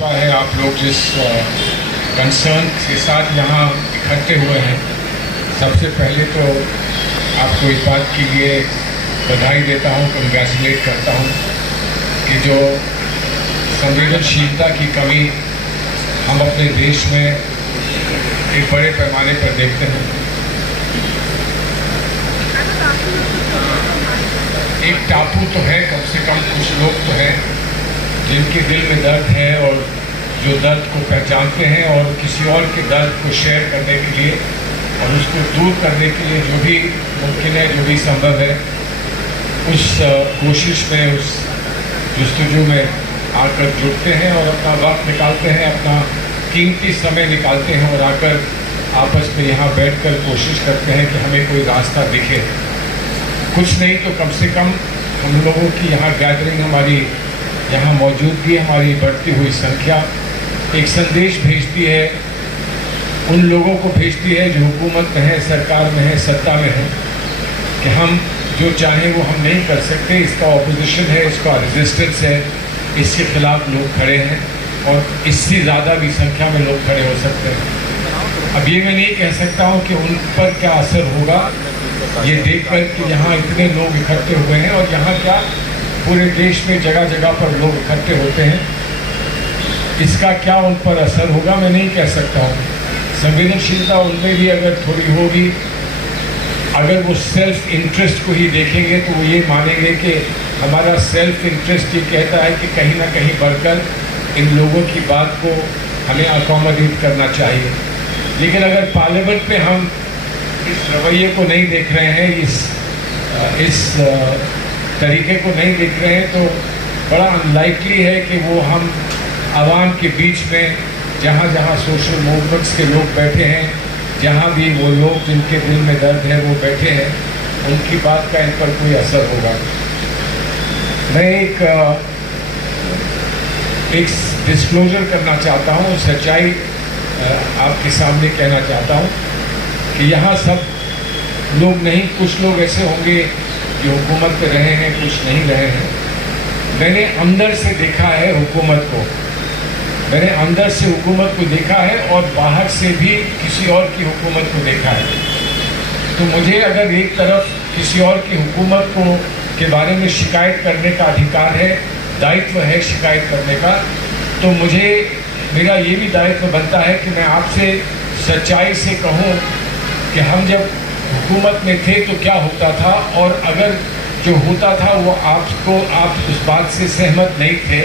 है आप लोग जिस कंसर्न के साथ यहाँ इकट्ठे हुए हैं, सबसे पहले तो आपको इस बात के लिए बधाई देता हूँ, कंग्रेचुलेट करता हूँ कि जो संवेदनशीलता की कमी हम अपने देश में एक बड़े पैमाने पर देखते हैं। एक टापू तो है, कम से कम कुछ लोग तो हैं जिनके दिल में दर्द है और जो दर्द को पहचानते हैं और किसी और के दर्द को शेयर करने के लिए और उसको दूर करने के लिए जो भी मुमकिन है, जो भी संभव है, उस कोशिश में, उस जस्तजू में आकर जुड़ते हैं और अपना वक्त निकालते हैं, अपना कीमती समय निकालते हैं और आकर आपस में यहाँ बैठकर कोशिश करते हैं कि हमें कोई रास्ता दिखे। कुछ नहीं तो कम से कम हम लोगों की यहाँ गैदरिंग, हमारी यहाँ मौजूदगी, हमारी बढ़ती हुई संख्या एक संदेश भेजती है, उन लोगों को भेजती है जो हुकूमत में है, सरकार में है, सत्ता में है, कि हम जो चाहें वो हम नहीं कर सकते। इसका ऑपोजिशन है, इसका रेजिस्टेंस है, इसके खिलाफ लोग खड़े हैं और इससे ज़्यादा भी संख्या में लोग खड़े हो सकते हैं। अब ये मैं नहीं कह सकता हूँ कि उन पर क्या असर होगा ये देखकर कि यहाँ इतने लोग इकट्ठे हुए हैं और यहाँ क्या पूरे देश में जगह जगह पर लोग इकट्ठे होते हैं, इसका क्या उन पर असर होगा मैं नहीं कह सकता हूँ। संवेदनशीलता उनमें भी अगर थोड़ी होगी, अगर वो सेल्फ इंटरेस्ट को ही देखेंगे तो वो ये मानेंगे कि हमारा सेल्फ इंटरेस्ट ये कहता है कि कहीं ना कहीं बढ़कर इन लोगों की बात को हमें अकोमोडेट करना चाहिए। लेकिन अगर पार्लियामेंट में हम इस रवैये को नहीं देख रहे हैं, इस तरीके को नहीं देख रहे हैं, तो बड़ा अनलाइकली है कि वो हम आवाम के बीच में जहाँ जहाँ सोशल मूवमेंट्स के लोग बैठे हैं, जहाँ भी वो लोग जिनके दिल में दर्द है वो बैठे हैं, उनकी बात का इन पर कोई असर होगा। मैं एक डिस्क्लोजर करना चाहता हूँ, सच्चाई आपके सामने कहना चाहता हूँ कि यहाँ सब लोग नहीं, कुछ लोग ऐसे होंगे जो हुकूमत पे रहे हैं, कुछ नहीं रहे हैं। मैंने अंदर से देखा है हुकूमत को, मैंने अंदर से हुकूमत को देखा है और बाहर से भी किसी और की हुकूमत को देखा है। तो मुझे अगर एक तरफ किसी और की हुकूमत को के बारे में शिकायत करने का अधिकार है, दायित्व है शिकायत करने का, तो मुझे मेरा ये भी दायित्व बनता है कि मैं आपसे सच्चाई से कहूँ कि हम जब हुकूमत में थे तो क्या होता था, और अगर जो होता था वो आप उस बात से सहमत नहीं थे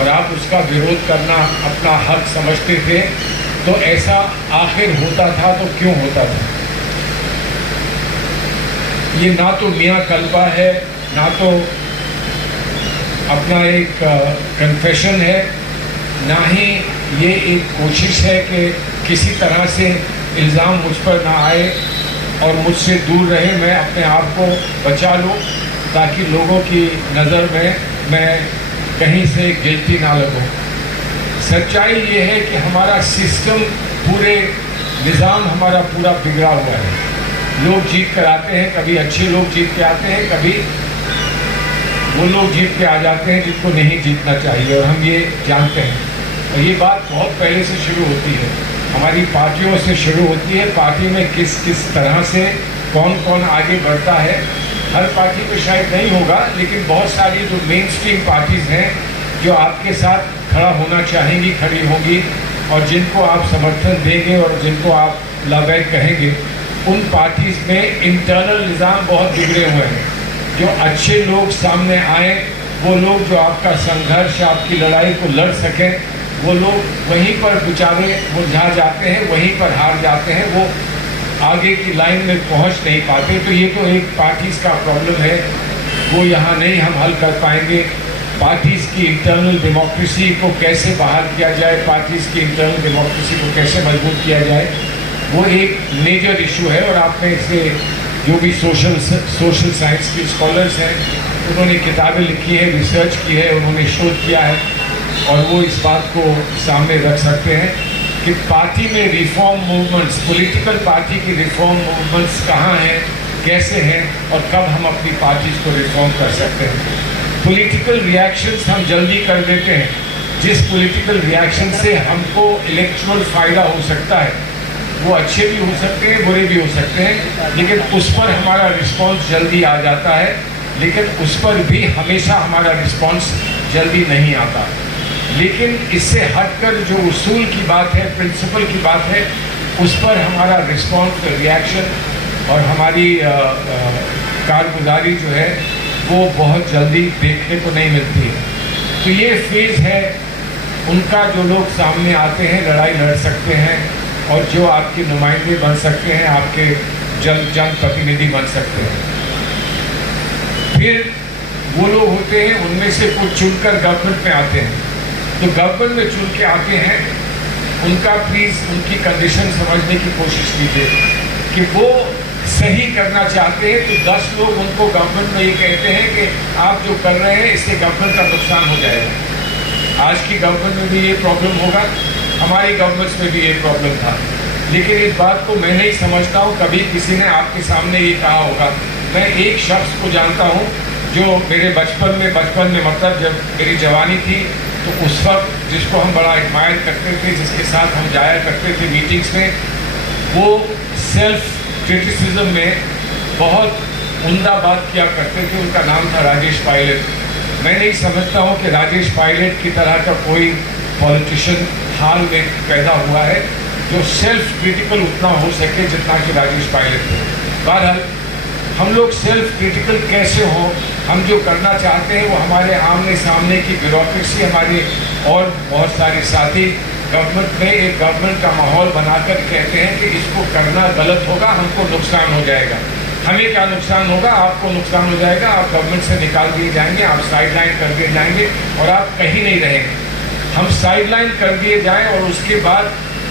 और आप उसका विरोध करना अपना हक समझते थे, तो ऐसा आखिर होता था तो क्यों होता था। ये ना तो मियाँ कल्बा है, ना तो अपना एक कन्फेशन है, ना ही ये एक कोशिश है कि किसी तरह से इल्ज़ाम मुझ पर ना आए और मुझसे दूर रहे, मैं अपने आप को बचा लूँ ताकि लोगों की नज़र में मैं कहीं से गिल्टी ना लगूँ। सच्चाई ये है कि हमारा सिस्टम, पूरे निज़ाम हमारा पूरा बिगड़ा हुआ है। लोग जीत कर आते हैं, कभी अच्छे लोग जीत के आते हैं, कभी वो लोग जीत के आ जाते हैं जिनको नहीं जीतना चाहिए, और हम ये जानते हैं। और ये बात बहुत पहले से शुरू होती है, हमारी पार्टियों से शुरू होती है। पार्टी में किस किस तरह से कौन कौन आगे बढ़ता है, हर पार्टी में शायद नहीं होगा, लेकिन बहुत सारी जो मेन स्ट्रीम पार्टीज़ हैं जो आपके साथ खड़ा होना चाहेंगी, खड़ी होंगी, और जिनको आप समर्थन देंगे और जिनको आप लाभैक कहेंगे, उन पार्टीज़ में इंटरनल निज़ाम बहुत बिगड़े हुए हैं। जो अच्छे लोग सामने आए, वो लोग जो आपका संघर्ष, आपकी लड़ाई को लड़ सकें, वो लोग वहीं पर बेचारे मुरझा जाते हैं, वहीं पर हार जाते हैं, वो आगे की लाइन में पहुंच नहीं पाते। तो ये तो एक पार्टीज़ का प्रॉब्लम है, वो यहाँ नहीं हम हल कर पाएंगे। पार्टीज़ की इंटरनल डेमोक्रेसी को कैसे बहाल किया जाए, पार्टीज़ की इंटरनल डेमोक्रेसी को कैसे मजबूत किया जाए, वो एक मेजर इशू है। और आपने इसे जो भी सोशल साइंस के स्कॉलर्स हैं, उन्होंने किताबें लिखी है, रिसर्च की है, उन्होंने शोध किया है, और वो इस बात को सामने रख सकते हैं कि पार्टी में रिफॉर्म मूवमेंट्स, पॉलिटिकल पार्टी की रिफॉर्म मूवमेंट्स कहाँ हैं, कैसे हैं, और कब हम अपनी पार्टीज को रिफॉर्म कर सकते हैं। पॉलिटिकल रिएक्शंस हम जल्दी कर देते हैं, जिस पॉलिटिकल रिएक्शन से हमको इलेक्टोरल फायदा हो सकता है, वो अच्छे भी हो सकते हैं, बुरे भी हो सकते हैं, लेकिन उस पर हमारा रिस्पॉन्स जल्दी आ जाता है, लेकिन उस पर भी हमेशा हमारा रिस्पॉन्स जल्दी नहीं आता। लेकिन इससे हटकर जो उसूल की बात है, प्रिंसिपल की बात है, उस पर हमारा रिस्पॉन्स, रिएक्शन और हमारी कारगुजारी जो है वो बहुत जल्दी देखने को नहीं मिलती है। तो ये फेज़ है उनका, जो लोग सामने आते हैं, लड़ाई लड़ सकते हैं और जो आपके नुमाइंदे बन सकते हैं, आपके जनप्रतिनिधि बन सकते हैं। फिर वो लोग होते हैं, उनमें से कुछ चुनकर गवर्नमेंट में आते हैं। तो गवर्नमेंट में चुन के आते हैं, उनका प्लीज़ उनकी कंडीशन समझने की कोशिश कीजिए कि वो सही करना चाहते हैं। तो 10 लोग उनको गवर्नमेंट में ये कहते हैं कि आप जो कर रहे हैं इससे गवर्नमेंट का नुकसान हो जाएगा। आज की गवर्नमेंट में भी ये प्रॉब्लम होगा, हमारी गवर्नमेंट्स में भी ये प्रॉब्लम था, लेकिन इस बात को मैं नहीं समझता हूँ कभी किसी ने आपके सामने ये कहा होगा। मैं एक शख्स को जानता हूँ जो मेरे बचपन में मतलब जब मेरी जवानी थी, तो उस वक्त जिसको हम बड़ा एडमायर करते थे, जिसके साथ हम जाया करते थे मीटिंग्स में, वो सेल्फ क्रिटिसिज्म में बहुत उम्दा बात किया करते थे। उनका नाम था राजेश पायलट। मैं नहीं समझता हूँ कि राजेश पायलट की तरह का कोई पॉलिटिशियन हाल में पैदा हुआ है जो सेल्फ क्रिटिकल उतना हो सके जितना कि राजेश पायलट थे। बहरहाल हम लोग सेल्फ क्रिटिकल कैसे हों, हम जो करना चाहते हैं वो हमारे आमने सामने की ब्यूरोक्रेसी, हमारे और बहुत सारे साथी गवर्नमेंट में एक गवर्नमेंट का माहौल बनाकर कहते हैं कि इसको करना गलत होगा, हमको नुकसान हो जाएगा। हमें क्या नुकसान होगा? आपको नुकसान हो जाएगा, आप गवर्नमेंट से निकाल दिए जाएंगे, आप साइडलाइन कर दिए जाएंगे और आप कहीं नहीं रहेंगे। हम साइडलाइन कर दिए जाएं और उसके बाद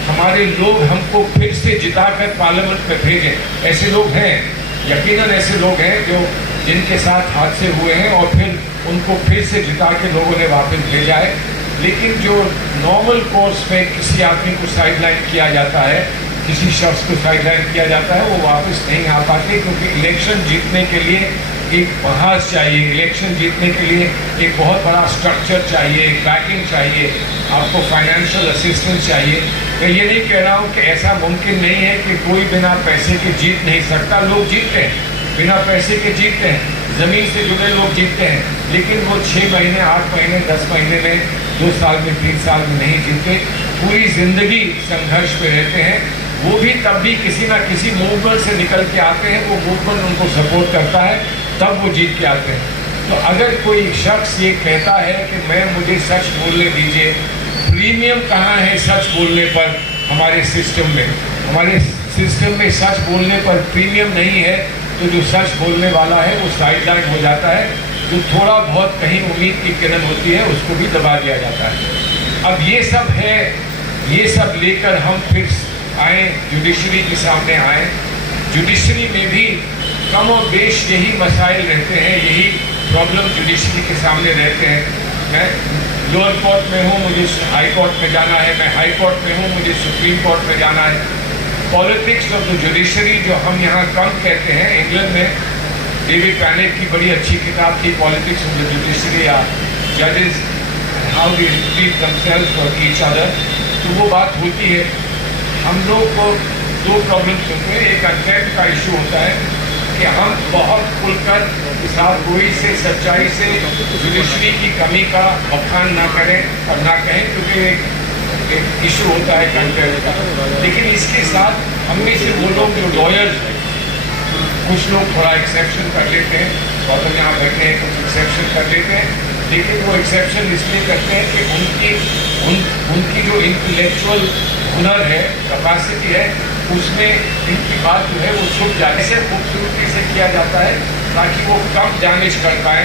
हमारे लोग हमको फिर से जिताकर पार्लियामेंट में भेजें। ऐसे लोग हैं, यकीनन ऐसे लोग हैं जो जिनके साथ हादसे हुए हैं और फिर उनको फिर से जिता के लोगों ने वापस भेजा है। लेकिन जो नॉर्मल कोर्स में किसी आदमी को साइडलाइन किया जाता है, किसी शख्स को साइडलाइन किया जाता है, वो वापस नहीं आ पाते, क्योंकि इलेक्शन जीतने के लिए एक बहास चाहिए, इलेक्शन जीतने के लिए एक बहुत बड़ा स्ट्रक्चर चाहिए, एक बैकिंग चाहिए, आपको फाइनेंशियल असिस्टेंस चाहिए। मैं ये नहीं कह रहा हूँ कि ऐसा मुमकिन नहीं है कि कोई बिना पैसे के जीत नहीं सकता। लोग जीतते हैं, बिना पैसे के जीतते हैं, ज़मीन से जुड़े लोग जीतते हैं, लेकिन वो 6 महीने, 8 महीने, 10 महीने में, 2 साल में, 3 साल में नहीं जीतते, पूरी ज़िंदगी संघर्ष में रहते हैं। वो भी तब भी किसी ना किसी मूवमेंट से निकल के आते हैं, वो मूवमेंट उनको सपोर्ट करता है, तब वो जीत के आते हैं। तो अगर कोई शख्स ये कहता है कि मुझे सच बोलने दीजिए, प्रीमियम कहाँ है सच बोलने पर? हमारे सिस्टम में सच बोलने पर प्रीमियम नहीं है, तो जो सच बोलने वाला है वो साइडलाइन हो जाता है, जो थोड़ा बहुत कहीं उम्मीद की किरण होती है उसको भी दबा दिया जाता है। अब ये सब है, ये सब लेकर हम फिर आए, जुडिशरी के सामने आए। जुडिशरी में भी कम और बेश यही मसाइल रहते हैं, यही प्रॉब्लम जुडिशरी के सामने रहते हैं। मैं लोअर कोर्ट में हूँ, मुझे हाई कोर्ट में जाना है, मैं हाई कोर्ट में हूँ, मुझे सुप्रीम कोर्ट में जाना है। पॉलिटिक्स ऑफ द जुडिशरी जो हम यहाँ कम कहते हैं, इंग्लैंड में डेविड पैनेट की बड़ी अच्छी किताब थी, पॉलिटिक्स ऑफ द जुडिशरी या जजेस हाउ दे ट्रीट देमसेल्व्स और ईच अदर। तो वो बात होती है। हम लोग को 2 प्रॉब्लम्स होते हैं। एक कंटेंट का इशू होता है कि हम बहुत खुलकर साफ़गोई से, सच्चाई से जुडिशरी की कमी का बखान ना करें और ना कहें, क्योंकि एक इशू होता है कंटेंट का। लेकिन इसके साथ हम में से वो लोग जो लॉयर्स हैं, कुछ लोग थोड़ा एक्सेप्शन कर लेते हैं, गौतम यहाँ बैठे हैं, कुछ एक्सेप्शन कर लेते हैं, लेकिन वो एक्सेप्शन इसलिए करते हैं कि उनकी जो इंटेलेक्चुअल हुनर है, कैपेसिटी है, उसमें इनकी बात जो है वो छुप जाए। ऐसे खूबसूरती से किया जाता है ताकि वो कम डैमेज कर पाए,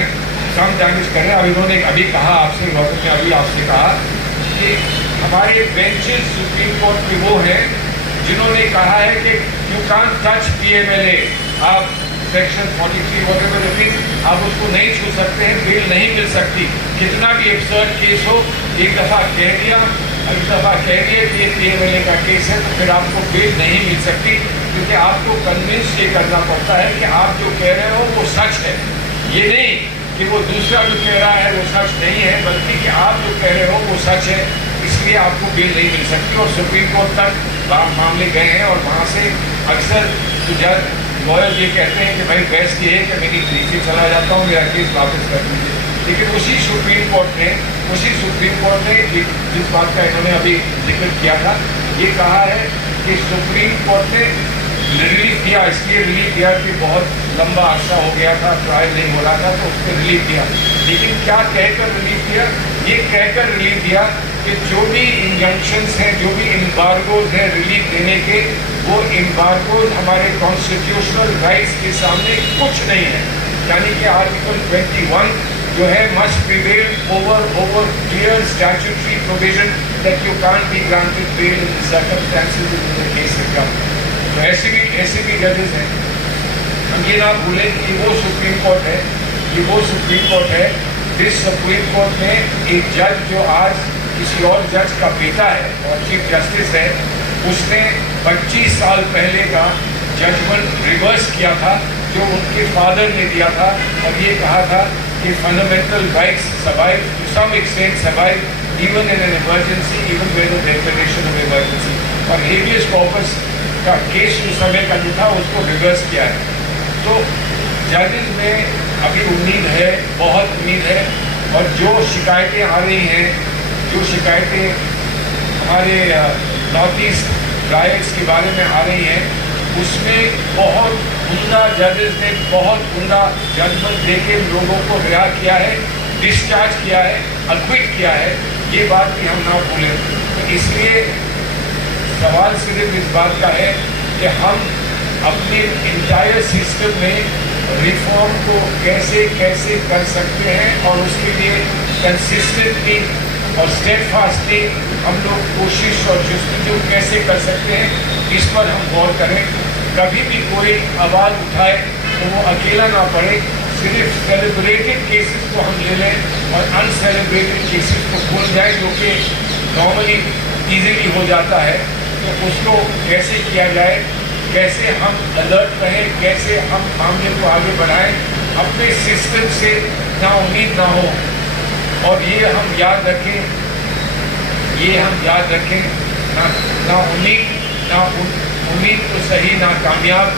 कम डैमेज करें। अब इन्होंने अभी कहा आपसे, गौतम ने अभी आपसे कहा कि हमारे बेंचेस सुप्रीम कोर्ट में वो हैं जिन्होंने कहा है कि यू कांट टच PMLA, आप सेक्शन 43 वगैरह आप उसको नहीं छू सकते हैं, बेल नहीं मिल सकती। कितना भी एब्सर्ड केस हो, एक दफ़ा कह दिया, एक दफ़ा कह दिया कि ये PMLA का केस है, तो फिर आपको बेल नहीं मिल सकती, क्योंकि आपको कन्विंस ये करना पड़ता है कि आप जो कह रहे हो वो सच है। ये नहीं कि वो दूसरा जो कह रहा है वो सच नहीं है, बल्कि कि आप जो कह रहे हो वो सच है, इसलिए आपको बेल नहीं मिल सकती। और सुप्रीम कोर्ट तक मामले गए हैं और वहाँ से अक्सर जज लॉयर ये कहते हैं कि भाई बेस्ट ये है कि मेरी नीचे चला जाता हूँ, मेरा केस वापस कर दीजिए। लेकिन उसी सुप्रीम कोर्ट ने जिस बात का इन्होंने अभी जिक्र किया था, ये कहा है कि सुप्रीम कोर्ट ने रिलीफ दिया, इसलिए रिलीफ दिया कि बहुत लंबा अरसा हो गया था, ट्रायल नहीं हो रहा था, तो उसने रिलीफ दिया। लेकिन क्या कहकर रिलीफ दिया? ये कहकर रिलीफ दिया कि जो भी इंजंक्शंस हैं, जो भी एम्बार्गोज हैं रिलीफ देने के, वो एम्बार्गोज हमारे कॉन्स्टिट्यूशनल राइट्स के सामने कुछ नहीं है। यानी कि आर्टिकल 21 जो है must prevail over clear statutory provision that you can't be granted bail in circumstances in the case of government. तो ऐसे भी जजेस हैं। हम ये ना भूलें कि वो सुप्रीम कोर्ट है, जिस सुप्रीम कोर्ट में एक जज जो आज किसी और जज का बेटा है और चीफ जस्टिस है, उसने 25 साल पहले का जजमेंट रिवर्स किया था जो उनके फादर ने दिया था, और ये कहा था कि fundamental rights survive to some extent, survive even in an emergency, even with the declaration of emergency. और हेबियस कॉर्पस का केस उस समय का जो था उसको रिवर्स किया है। तो जजेस में अभी उम्मीद है, बहुत उम्मीद है। और जो शिकायतें आ रही हैं, जो शिकायतें हमारे नॉर्थ ईस्ट राइट्स के बारे में आ रही हैं, उसमें बहुत उम्दा जजेस ने बहुत उम्दा जजमेंट देके लोगों को रिहा किया है, डिस्चार्ज किया है, अक्विट किया है। ये बात भी हम ना भूलें। तो इसलिए सवाल सिर्फ इस बात का है कि हम अपने इंटायर सिस्टम में रिफॉर्म को कैसे कैसे कर सकते हैं, और उसके लिए कंसिस्टेंटली और स्टेडफास्टली हम लोग कोशिश और जस्तजू कैसे कर सकते हैं, इस पर हम गौर करें। कभी भी कोई आवाज़ उठाए तो वो अकेला ना पड़े, सिर्फ सेलिब्रेटेड केसेस को हम ले लें और अनसेलिब्रेटेड केसेस को भूल जाए, जो कि नॉर्मली ईजीली हो जाता है। तो उसको कैसे किया जाए, कैसे हम अलर्ट रहें, कैसे हम मामले को आगे बढ़ाएं, अपने सिस्टम से ना उम्मीद ना हो। और ये हम याद रखें, ना उम्मीद तो सही, ना कामयाब,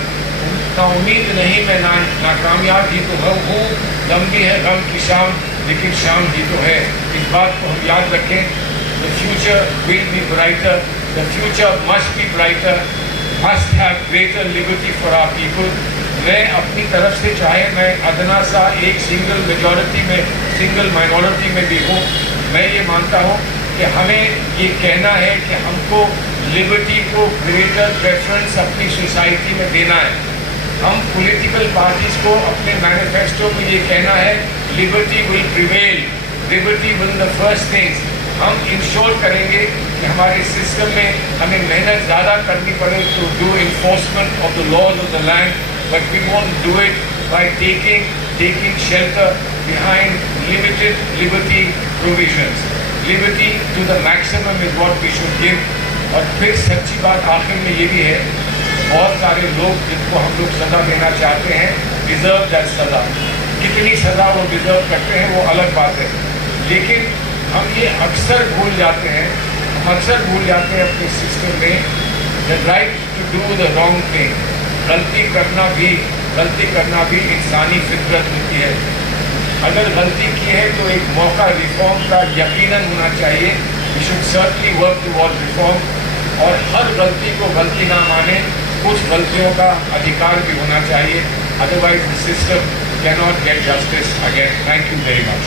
ना उम्मीद नहीं मैं ना कामयाब ही तो हूँ, लंबी है गम की शाम लेकिन शाम ही तो है। इस बात को हम याद रखें। The future will be brighter, the future must be brighter, must have greater liberty for our people। मैं अपनी तरफ से, चाहे मैं अदना सा एक सिंगल मेजॉरिटी में, सिंगल माइनॉरिटी में भी हूँ, मैं ये मानता हूँ कि हमें ये कहना है कि हमको लिबर्टी को ग्रेटर प्रेफरेंस अपनी सोसाइटी में देना है। हम पॉलिटिकल पार्टीज को अपने मैनिफेस्टो में ये कहना है liberty will prevail, liberty will the first things. हम इंश्योर करेंगे कि हमारे सिस्टम में हमें मेहनत ज़्यादा करनी पड़े to do enforcement of the laws of the land, but we won't do it by taking shelter behind limited liberty provisions. Liberty to the maximum is what we should give. और फिर सच्ची बात आखिर में ये भी है, बहुत सारे लोग जिनको हम लोग सज़ा देना चाहते हैं डिज़र्व दैट सज़ा। कितनी सज़ा वो डिज़र्व करते हैं वो अलग बात है, लेकिन हम ये अक्सर भूल जाते हैं अपने सिस्टम में the right to do the wrong thing. गलती करना भी इंसानी फितरत होती है। अगर गलती की है तो एक मौका रिफॉर्म का यकीनन होना चाहिए। We should certainly work towards reform. और हर गलती को गलती ना माने, कुछ गलतियों का अधिकार भी होना चाहिए, otherwise the system can not gate justice again. Thank you very much.